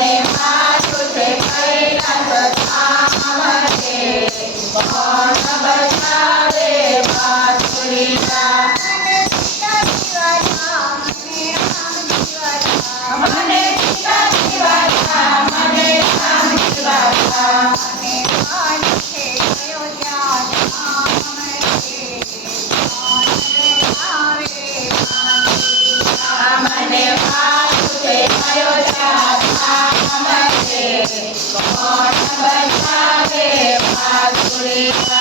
Hare Hare. Amen.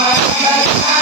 Allahu Akbar.